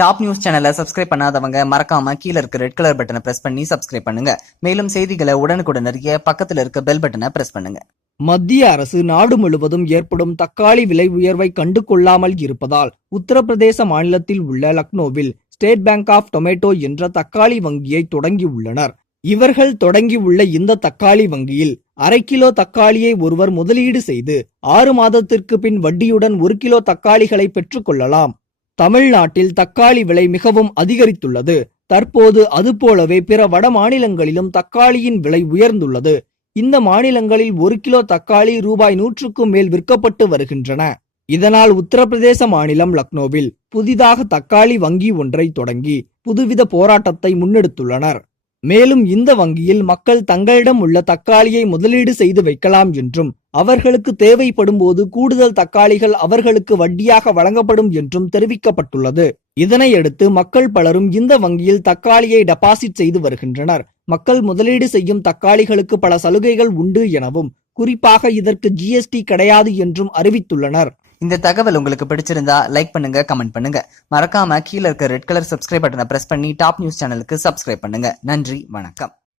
Top news சேனலை subscribe பண்ணாதவங்க மறக்காம கீழ இருக்க ரெட் கலர் பட்டனை பிரஸ் பண்ணி சப்ஸ்கிரைப் பண்ணுங்க. மேலும் செய்திகளை உடனுக்குடன் அறிய பக்கத்துல இருக்க பெல் பட்டனை பிரஸ் பண்ணுங்க. மத்திய அரசு நாடு முழுவதும் ஏற்படும் தக்காளி விலை உயர்வை கண்டு கொள்ளாமல் இருப்பதால் உத்தரப்பிரதேச மாநிலத்தில் உள்ள லக்னோவில் ஸ்டேட் பேங்க் ஆஃப் டொமேட்டோ என்ற தக்காளி வங்கியை தொடங்கியுள்ளனர். இவர்கள் தொடங்கியுள்ள இந்த தக்காளி வங்கியில் அரை கிலோ தக்காளியை ஒருவர் முதலீடு செய்து 6 மாதத்திற்கு பின் வட்டியுடன் 1 கிலோ தக்காளிகளை பெற்றுக் கொள்ளலாம். தமிழ்நாட்டில் தக்காளி விலை மிகவும் அதிகரித்துள்ளது. தற்போது அதுபோலவே பிற வட மாநிலங்களிலும் தக்காளியின் விலை உயர்ந்துள்ளது. இந்த மாநிலங்களில் 1 கிலோ தக்காளி ரூபாய் 100க்கும் மேல் விற்கப்பட்டு வருகின்றன. இதனால் உத்தரப்பிரதேச மாநிலம் லக்னோவில் புதிதாக தக்காளி வங்கி ஒன்றை தொடங்கி புதுவித போராட்டத்தை முன்னெடுத்துள்ளனர். மேலும் இந்த வங்கியில் மக்கள் தங்களிடம் உள்ள தக்காளியை முதலீடு செய்து வைக்கலாம் என்றும் அவர்களுக்கு தேவைப்படும் போது கூடுதல் தக்காளிகள் அவர்களுக்கு வட்டியாக வழங்கப்படும் என்றும் தெரிவிக்கப்பட்டுள்ளது. இதனையடுத்து மக்கள் பலரும் இந்த வங்கியில் தக்காளியை டெபாசிட் செய்து வருகின்றனர். மக்கள் முதலீடு செய்யும் தக்காளிகளுக்கு பல சலுகைகள் உண்டு எனவும் குறிப்பாக இதற்கு GST கிடையாது என்றும் அறிவித்துள்ளனர். இந்த தகவல் உங்களுக்கு பிடிச்சிருந்தா லைக் பண்ணுங்க, கமெண்ட் பண்ணுங்க. மறக்காம கீழ இருக்க ரெட் கலர் சப்ஸ்கிரைப் பட்டனை பிரஸ் பண்ணி டாப் நியூஸ் சேனலுக்கு சப்ஸ்கிரைப் பண்ணுங்க. நன்றி, வணக்கம்.